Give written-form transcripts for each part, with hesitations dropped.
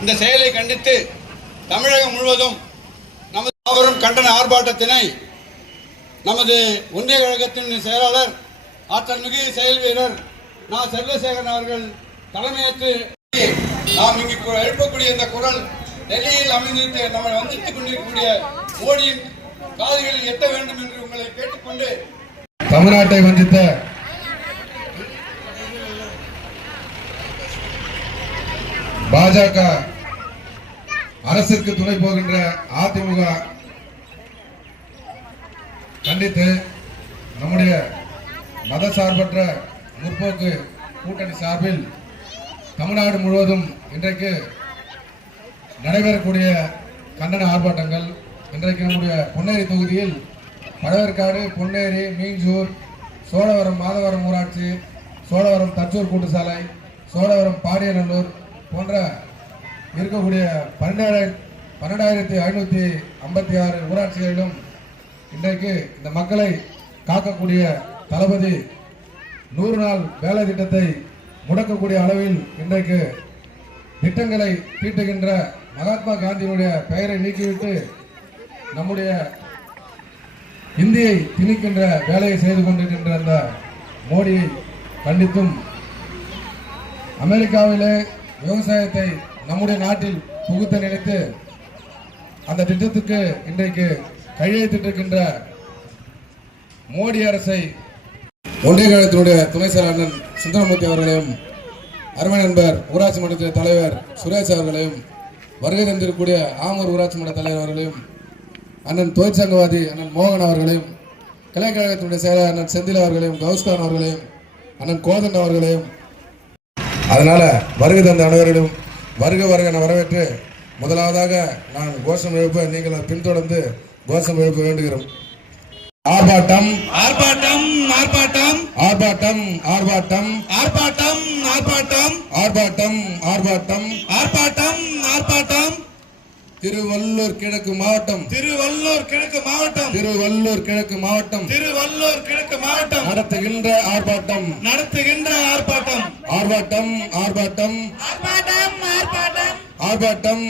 இந்த செயலை கண்டித்து தமிழகம் முழுவதும் நமது மாபெரும் கண்டன ஆர்ப்பாட்டத்தினை நமது ஒன்றிய கழகத்தின் செயலாளர் ஆற்றல் மிகு செயல் வீரர் நா. செல்வசேகரன் அவர்கள் தலைமையேற்று நாம் இங்கு எழுப்பக்கூடிய இந்த குரல் டெல்லியில் அமைந்திருக்க நம்மை வந்தித்துக் கொண்டிருக்கக்கூடிய மோடியின் காதுகளில் எட்ட வேண்டும் என்று உங்களை கேட்டுக்கொண்டு, தமிழ்நாட்டை வஞ்சித்த பாஜக அரசிற்கு துணை போகின்ற அதிமுக கண்டித்து நம்முடைய மதசார்பற்ற முற்போக்கு கூட்டணி சார்பில் தமிழ்நாடு முழுவதும் இன்றைக்கு நடைபெறக்கூடிய கண்டன ஆர்ப்பாட்டங்கள் இன்றைக்கு நம்முடைய பொன்னேரி தொகுதியில் பழவேற்காடு, பொன்னேரி, மீஞ்சூர், சோழவரம், மாதவரம் ஊராட்சி, சோழவரம் தச்சூர் கூட்டுச்சாலை, சோழவரம் பாடியநல்லூர் போன்ற இருக்கக்கூடிய 12,556 ஊராட்சிகளிலும் இன்றைக்கு இந்த மக்களை காக்கக்கூடிய தளபதி 100 நாள் வேலை திட்டத்தை முடக்கக்கூடிய அளவில் இன்றைக்கு திட்டங்களை தீட்டுகின்ற மகாத்மா காந்தியினுடைய பெயரை நீக்கிவிட்டு நம்முடைய இந்தியை திணிக்கின்ற வேலையை செய்து கொண்டிருக்கின்ற அந்த மோடியை கண்டித்தும், அமெரிக்காவிலே விவசாயத்தை நம்முடைய நாட்டில் புகுத்த நினைத்து அந்த திட்டத்துக்கு இன்றைக்கு கையெழுத்திட்டிருக்கின்ற மோடி அரசை ஒன்றிய கழகத்தினுடைய துணை செயலாளர் சுந்தரமூர்த்தி அவர்களையும், அருமை நண்பர் ஊராட்சி மன்றத்தின் தலைவர் சுரேஷ் அவர்களையும், வருகை தந்திருக்கக்கூடிய ஆமூர் ஊராட்சி மன்ற தலைவர் அவர்களையும், அண்ணன் தொழிற்சங்கவாதி அண்ணன் மோகன் அவர்களையும், கிளை கழகத்தினுடைய செயலாளர் அண்ணன் செந்தில் அவர்களையும், கௌஸ்கான் அவர்களையும், அண்ணன் கோதண்ட அவர்களையும், அதனால வருகை தந்த அனைவரிடம் வருக வருக என வரவேற்று முதலாவதாக நான் கோஷம் எழுப்ப நீங்கள் பின்தொடர்ந்து கோஷம் எழுப்ப வேண்டுகிறோம். ஆர்ப்பாட்டம் ஆர்ப்பாட்டம் ஆர்ப்பாட்டம் ஆர்ப்பாட்டம் ஆர்ப்பாட்டம் ஆர்ப்பாட்டம் ஆர்ப்பாட்டம் ஆர்ப்பாட்டம் ஆர்ப்பாட்டம் ஆர்ப்பாட்டம் ஆர்ப்பாட்டம் திருவள்ளூர் கிழக்கு மாவட்டம் திருவள்ளூர் கிழக்கு மாவட்டம் திருவள்ளூர் கிழக்கு மாவட்டம் திருவள்ளூர் கிழக்கு மாவட்டம் நடத்துகின்ற ஆர்ப்பாட்டம் நடத்துகின்ற ஆர்ப்பாட்டம் ஆர்ப்பாட்டம் ஆர்ப்பாட்டம் ஆர்ப்பாட்டம் ஆர்ப்பாட்டம் ஆர்ப்பாட்டம்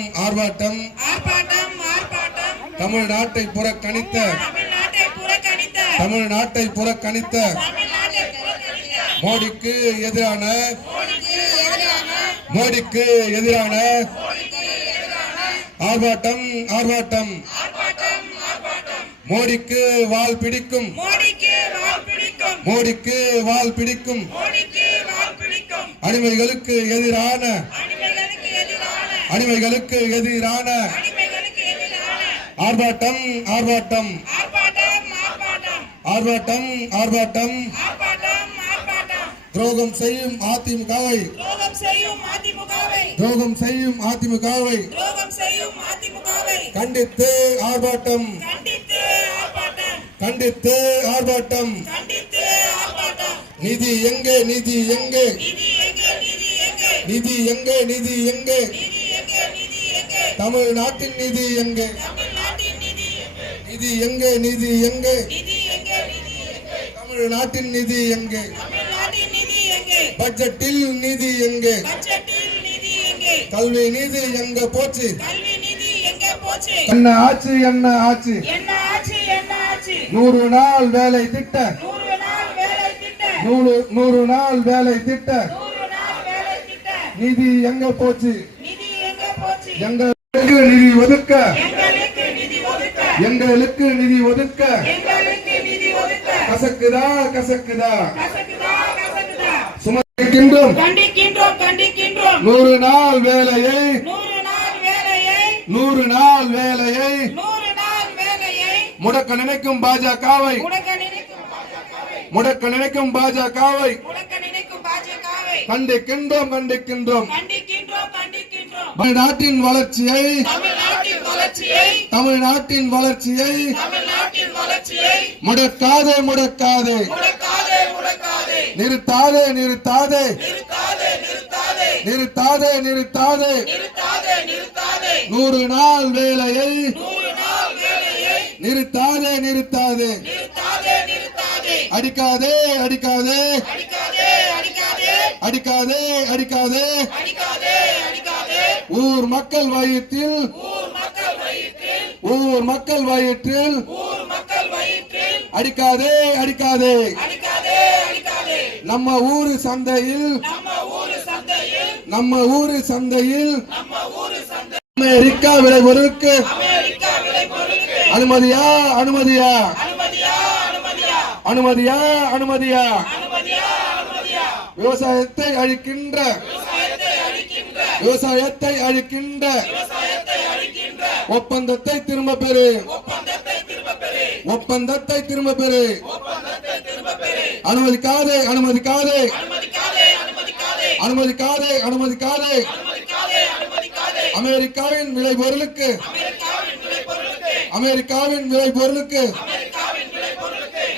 ஆர்ப்பாட்டம் ஆர்ப்பாட்டம் தமிழ்நாட்டை புறக்கணித்த தமிழ்நாட்டை புறக்கணித்த மோடிக்கு எதிரான ஆர்ப்பாட்டம் ஆர்ப்பாட்டம் மோடிக்கு வால் பிடிக்கும் மோடிக்கு வால் பிடிக்கும் அடிமைகளுக்கு எதிரான ஆர்ப்பாட்டம் ஆர்ப்பாட்டம் ஆர்ப்பாட்டம் ஆர்ப்பாட்டம் துரோகம் செய்யும் அதிமுகவை கண்டித்து ஆர்ப்பாட்டம் கண்டித்து ஆர்ப்பாட்டம் நிதி எங்கே நிதி எங்கே நிதி எங்கே நிதி எங்கே தமிழ்நாட்டின் நிதி எங்கே நிதி எங்கே நிதி எங்கே தமிழ்நாட்டின் நிதி எங்கே பட்ஜெட்டில் நிதி எங்கே கல்வி நிதி எங்க போச்சு என்ன ஆச்சு என்ன ஆச்சு 100 நாள் வேலை திட்ட 100 நாள் வேலை திட்ட நிதி எங்க போச்சு எங்களுக்கு நிதி ஒதுக்க எங்களுக்கு நிதி ஒதுக்க கசக்குதா கசக்குதா சுமக்கின்றோம் 100 நாள் வேலையை 100 நாள் வேலையை முடக்க நினைக்கும் பாஜகவை முடக்க நினைக்கும் பாஜகவை கண்டிக்கின்றோம் கண்டிக்கின்றோம் தமிழ்நாட்டின் வளர்ச்சியை தமிழ்நாட்டின் வளர்ச்சியை முடக்காதே முடக்காதே நிறுத்தாதே நிறுத்தாதே நிறுத்தாதே நிறுத்தாதே 100 நாள் வேலையை நிறுத்தாதே நிறுத்தாதே அடிக்காதே அடிக்காதே அடிக்காதே அடிக்காதே ஊர் மக்கள் வயிற்றில் அடிக்காதே அடிக்காதே நம்ம ஊரு சந்தையில் அமெரிக்கா விளைபொருளுக்கு அனுமதியா அனுமதியா அனுமதியா அனுமதியா விவசாயத்தை அழிக்கின்ற ஒப்பந்தத்தை திரும்ப பெறு அனுமதிக்காதே அமெரிக்காவின் விளைபொருளுக்கு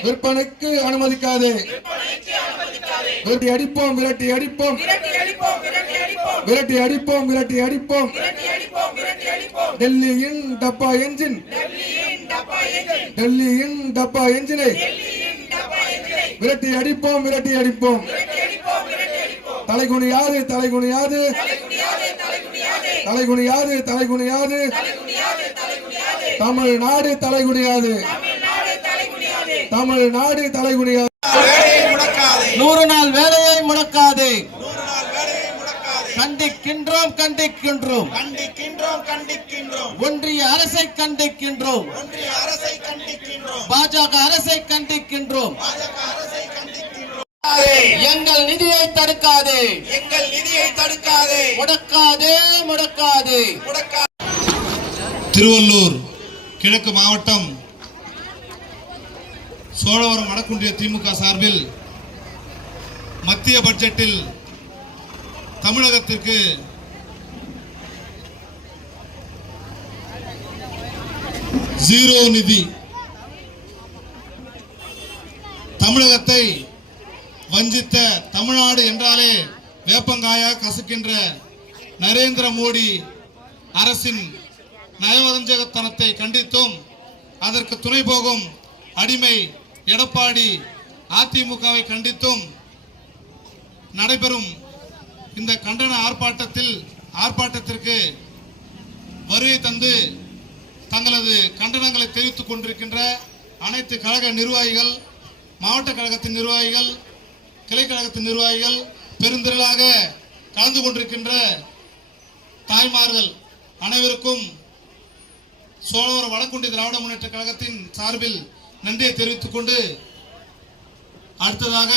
விற்பனைக்கு அனுமதிக்காதே. விரட்டி அடிப்போம் டெல்லியின் டப்பா என்ஜினை விரட்டி அடிப்போம். தலைகுனியாது தமிழ்நாடு தலைகுனியாது. 100 நாள் வேலையை முடக்காதே. கண்டிக்கின்றோம். ஒன்றிய அரசை கண்டிக்கின்றோம். பாஜக அரசை கண்டிக்கின்றோம். எங்கள் நிதியை தடுக்காதே. முடக்காதே. திருவள்ளூர் கிழக்கு மாவட்டம் சோழவரம் வடக்குன்றிய திமுக சார்பில் மத்திய பட்ஜெட்டில் தமிழகத்திற்கு ஜீரோ நிதி, தமிழகத்தை வஞ்சித்த, தமிழ்நாடு என்றாலே வேப்பங்காயாக கசக்கின்ற நரேந்திர மோடி அரசின் நயவஞ்சகத்தனத்தை கண்டித்தும் அதற்கு துணை போகும் அடிமை எடப்பாடி அதிமுகவை கண்டித்தும் நடைபெறும் இந்த கண்டன ஆர்ப்பாட்டத்திற்கு வருகை தந்து தங்களது கண்டனங்களை தெரிவித்துக் கொண்டிருக்கின்ற அனைத்து கழக நிர்வாகிகள், மாவட்ட கழகத்தின் நிர்வாகிகள், கிளை கழகத்தின் நிர்வாகிகள், பெருந்திரளாக கலந்து கொண்டிருக்கின்ற தாய்மார்கள் அனைவருக்கும் சோழவரம் வடக்குன்றிய திராவிட முன்னேற்ற கழகத்தின் சார்பில் நன்றியை தெரிவித்துக் கொண்டு, அடுத்ததாக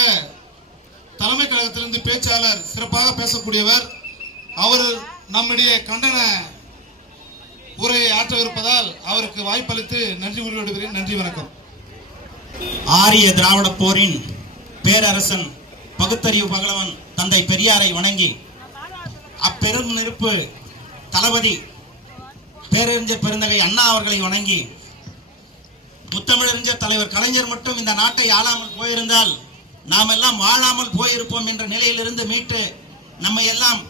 தலைமை கழகத்திலிருந்து பேச்சாளர் சிறப்பாக பேசக்கூடியவர், அவர் நம்முடைய கண்டன உரையை ஆற்றவிருப்பதால் அவருக்கு வாய்ப்பளித்து நன்றி கூறிவிடுகிறேன். நன்றி, வணக்கம். ஆரிய திராவிட போரின் பேரரசன் பகுத்தறிவு பகலவன் தந்தை பெரியாரை வணங்கி, அப்பெரும் நெருப்பு தளபதி பேரறிஞர் பெருந்தகை அண்ணா அவர்களை வணங்கி, முத்தமிழறிஞர் தலைவர் கலைஞர் மட்டும் இந்த நாட்டை ஆளாமல் போயிருந்தால் நாம் எல்லாம் வாழாமல் போயிருப்போம் என்ற நிலையிலிருந்து மீட்டு நம்மை எல்லாம்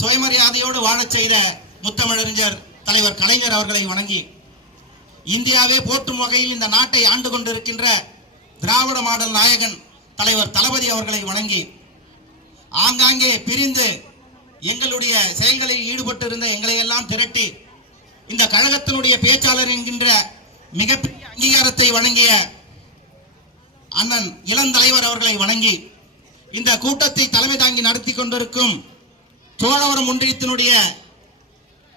சுயமரியாதையோடு வாழச் செய்த முத்தமிழறிஞர் தலைவர் கலைஞர் அவர்களை வணங்கி, இந்தியாவே போற்றும் வகையில் இந்த நாட்டை ஆண்டு கொண்டிருக்கின்ற திராவிட மாடல் நாயகன் தலைவர் தளபதி அவர்களை வணங்கி, ஆங்காங்கே பிரிந்து எங்களுடைய செயல்களில் ஈடுபட்டு இருந்த எங்களை எல்லாம் திரட்டி இந்த கழகத்தினுடைய பேச்சாளர் என்கின்ற மிகப்பெரிய அங்கீகாரத்தை வழங்கிய அண்ணன் இளந்தலைவர் அவர்களை வணங்கி, இந்த கூட்டத்தை தலைமை தாங்கி நடத்தி கொண்டிருக்கும் சோழவரம் ஒன்றியத்தினுடைய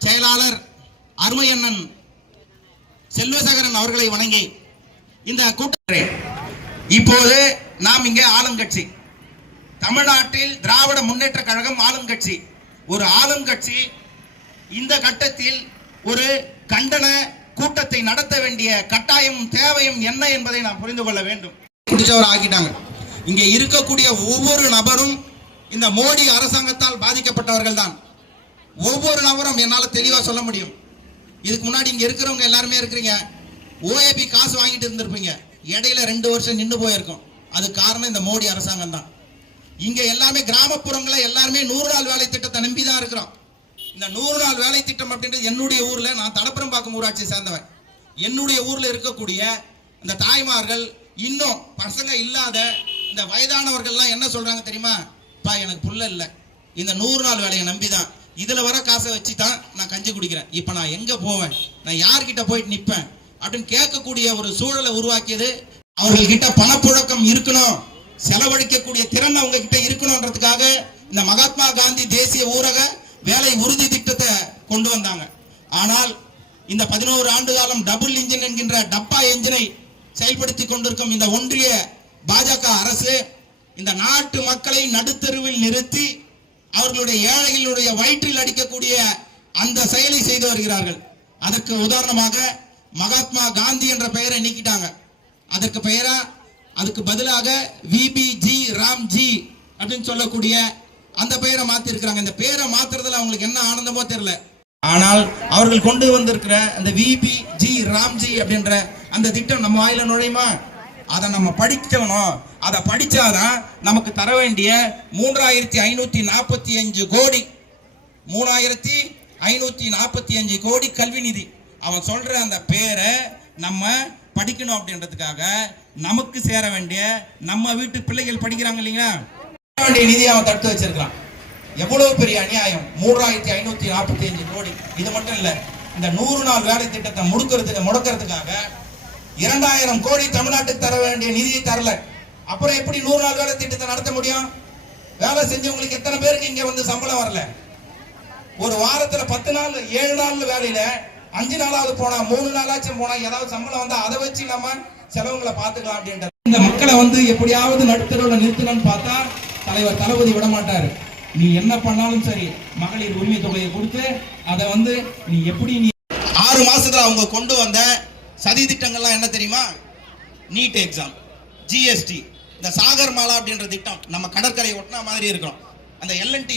செயலாளர் அருமை அண்ணன் செல்வசேகரன் அவர்களை வணங்கி, இந்த கூட்டத்தை இப்போது நாம் இங்கே ஆளும் கட்சி, தமிழ்நாட்டில் திராவிட முன்னேற்ற கழகம் ஆளும் கட்சி. ஒரு ஆளும் கட்சி இந்த கட்டத்தில் ஒரு கண்டன கூட்டத்தை நடத்த வேண்டிய கட்டாயம் தேவையும் என்ன என்பதை நாம் புரிந்து கொள்ள வேண்டும். குடிச்சவர் ஆக்கிட்டாங்க. இங்கே இருக்கக்கூடிய ஒவ்வொரு நபரும் இந்த மோடி அரசாங்கத்தால் பாதிக்கப்பட்டவர்கள் தான். ஒவ்வொரு நபரும் என்னால் தெளிவாக சொல்ல முடியும். இதுக்கு முன்னாடி இங்கே இருக்கிறவங்க எல்லாருமே இருக்கிறீங்க, ஓஏபி காசு வாங்கிட்டு இருந்திருப்பீங்க, இடையில 2 வருஷம் நின்று போயிருக்கும். அது காரணம் இந்த மோடி அரசாங்கம் தான். இங்க எல்லாமே கிராமப்புறங்களை எல்லாருமே 100 நாள் வேலை திட்டத்தை நம்பி தான் இருக்கிறோம். இந்த 100 நாள் வேலை திட்டம் அப்படின்றது என்னுடைய ஊர்ல, நான் தடப்பரம்பாக்கம் ஊராட்சியை சேர்ந்தவன், என்னுடைய ஊர்ல இருக்கக்கூடிய இந்த தாய்மார்கள், இன்னும் பசங்க இல்லாத இந்த வயதானவர்கள்லாம் என்ன சொல்றாங்க தெரியுமா? பா, எனக்கு புள்ள இல்லை, இந்த 100 நாள் வேலையை நம்பிதான் இதுல வர காசை வச்சு தான் நான் கஞ்சி குடிக்கிறேன். இப்ப நான் எங்க போவேன், நான் யார்கிட்ட போயிட்டு நிப்பேன் அப்படின்னு கேட்கக்கூடிய ஒரு சூழலை உருவாக்கியது. அவர்கள்கிட்ட பணப்புழக்கம் இருக்கணும், செலவழிக்கக்கூடிய திறன் அவங்க கிட்ட இருக்கணும்ன்றதுக்காக இந்த மகாத்மா காந்தி தேசிய ஊரக வேலை உறுதி திட்டத்தை கொண்டு வந்தாங்க. ஆனால் இந்த 11 ஆண்டு காலம் டபுள் இன்ஜின் என்கின்ற டப்பா என்ஜினை செயல்படுத்தி கொண்டிருக்கும் இந்த ஒன்றிய பாஜக அரசு இந்த நாட்டு மக்களை நடுத்தருவில் நிறுத்தி அவர்களுடைய ஏழைகளுடைய வயிற்றில் அடிக்கக்கூடிய அந்த செயலை செய்து வருகிறார்கள். அதற்கு உதாரணமாக மகாத்மா காந்தி என்ற பெயரை நீக்கிட்டாங்க. அதுக்கு பதிலாக விபிஜி ராம்ஜி அப்படின்னு சொல்லக்கூடிய அந்த பெயரை மாத்தி இருக்கிறாங்க. இந்த பெயரை மாத்துறதுல அவங்களுக்கு என்ன ஆனந்தமோ தெரியல. ஆனால் அவர்கள் கொண்டு வந்திருக்கிற அந்த விபிஜி ராம்ஜி அப்படின்ற அந்த திட்டம் நம்ம வாயில நுழையுமா? அதை நம்ம படிக்கணும். அதை படிச்சாதான் நமக்கு தர வேண்டிய 3545 கோடி 3545 கோடி கல்வி நிதி அவன் சொல்ற அந்த பேரை நம்ம படிக்கணும் அப்படின்றதுக்காக நமக்கு சேர வேண்டிய நம்ம வீட்டு பிள்ளைகள் படிக்கிறாங்க இல்லைங்களா, வேண்டிய நிதியை அவன் தடுத்து வச்சிருக்கான். எவ்வளவு பெரிய அநியாயம்! 3545 கோடி. இது மட்டும் இல்ல, இந்த 100 நாள் வேலை திட்டத்தை முடக்கிறதுக்காக 2000 கோடி தமிழ்நாட்டுக்கு தர வேண்டிய நிதியை தரல. அப்புறம் எப்படி 100 நாள் வேலை திட்டத்தை நடத்த முடியும்? வேலை செஞ்சவங்களுக்கு எத்தனை பேருக்கு இங்க வந்து சம்பளம் வரல? ஒரு வாரத்துல 10 நாள் 7 நாள் வேலையில 5 நாளாவது போனா 3 நாளாச்சும் போனா ஏதாவது சம்பளம் வந்தா அதை வச்சு நம்ம செலவுகளை பார்த்துக்கலாம் அப்படின்ட்டு இந்த மக்களை வந்து எப்படியாவது நடுத்தரவுல நிறுத்தணும்னு பார்த்தா தலைவர் தளபதி விட மாட்டாரு. நீ என்ன பண்ணாலும் சரி, மகளிர் உரிமை தொகையை கொடுத்து அதை வந்து நீ 6 மாசத்துல அவங்க கொண்டு வந்த சதி திட்டங்கள்லாம் என்ன தெரியுமா? நீட் எக்ஸாம், ஜிஎஸ்டி, இந்த சாகர் மாலா அப்படின்ற திட்டம். நம்ம கடற்கரை ஒட்டினா மாதிரி இருக்கும். அந்த எல்என்டி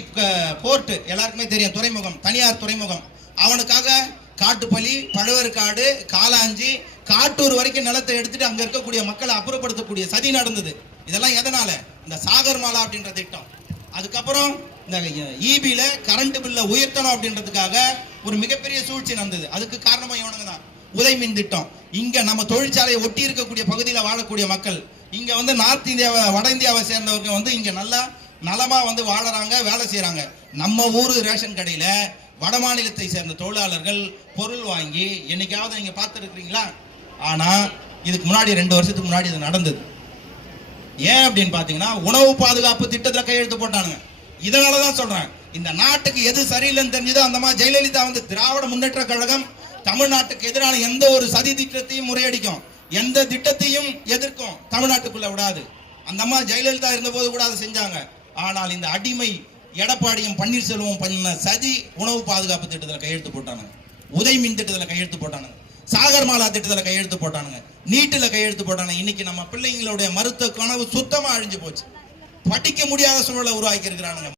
போர்ட் எல்லாருக்குமே தெரியும், துறைமுகம், தனியார் துறைமுகம். அவனுக்காக காட்டுப்பள்ளி, பழவேற்காடு, காலாஞ்சி, காட்டூர் வரைக்கும் நிலத்தை எடுத்துட்டு அங்க இருக்கக்கூடிய மக்களை அப்புறப்படுத்தக்கூடிய சதி நடந்தது. இதெல்லாம் எதனால? இந்த சாகர் மாலா அப்படின்ற திட்டம். அதுக்கப்புறம் இந்த ஈபில கரண்ட் பில்ல உயர்த்தணும் அப்படின்றதுக்காக ஒரு மிகப்பெரிய சூழ்ச்சி நடந்தது. அதுக்கு காரணமா இவனுங்க தான். உதய்மின் திட்டம். இங்க நம்ம தொழிற்சாலையை ஒட்டி இருக்கக்கூடிய பகுதியில் வாழக்கூடிய மக்கள், இங்க வந்து நார்த் இந்தியாவை வட இந்தியாவை சேர்ந்தவங்க வந்து இங்க நல்லா நலமா வந்து வாழறாங்க, வேலை செய்யறாங்க. நம்ம ஊரு ரேஷன் கடையில வட மாநிலத்தை சேர்ந்த தொழிலாளர்கள் பொருள் வாங்கி என்னைக்காவது நீங்க பார்த்துருக்கீங்களா? ஆனா இதுக்கு முன்னாடி 2 வருஷத்துக்கு முன்னாடி இது நடந்தது. ஏன் அப்படின்னு பாத்தீங்கன்னா உணவு பாதுகாப்பு திட்டத்துல கையெழுத்து போட்டானுங்க. இதனாலதான் சொல்றேன், இந்த நாட்டுக்கு எது சரியில்லைன்னு தெரிஞ்சதோ அந்த மாதிரி ஜெயலலிதா வந்து திராவிட முன்னேற்ற கழகம் தமிழ்நாட்டுக்கு எதிரான எந்த ஒரு சதி திட்டத்தையும் முறியடிக்கும், எந்த திட்டத்தையும் எதிர்க்கும், தமிழ்நாட்டுக்குள்ள விடாது. அந்த மாதிரி ஜெயலலிதா இருந்த போது கூட அதை செஞ்சாங்க. ஆனால் இந்த அடிமை எடப்பாடியும் பன்னீர்செல்வம் பண்ண சதி உணவு பாதுகாப்பு திட்டத்தில் கையெழுத்து போட்டானுங்க, உதய்மின் திட்டத்தில் கையெழுத்து போட்டானுங்க, சாகர் மாலா திட்டத்தில் கையெழுத்து போட்டானுங்க, நீட்டில் கையெழுத்து போட்டானுங்க. இன்னைக்கு நம்ம பிள்ளைங்களுடைய மருத்துவ கனவு சுத்தமா அழிஞ்சு போச்சு. படிக்க முடியாத சூழலை உருவாக்கி இருக்கிறானுங்க.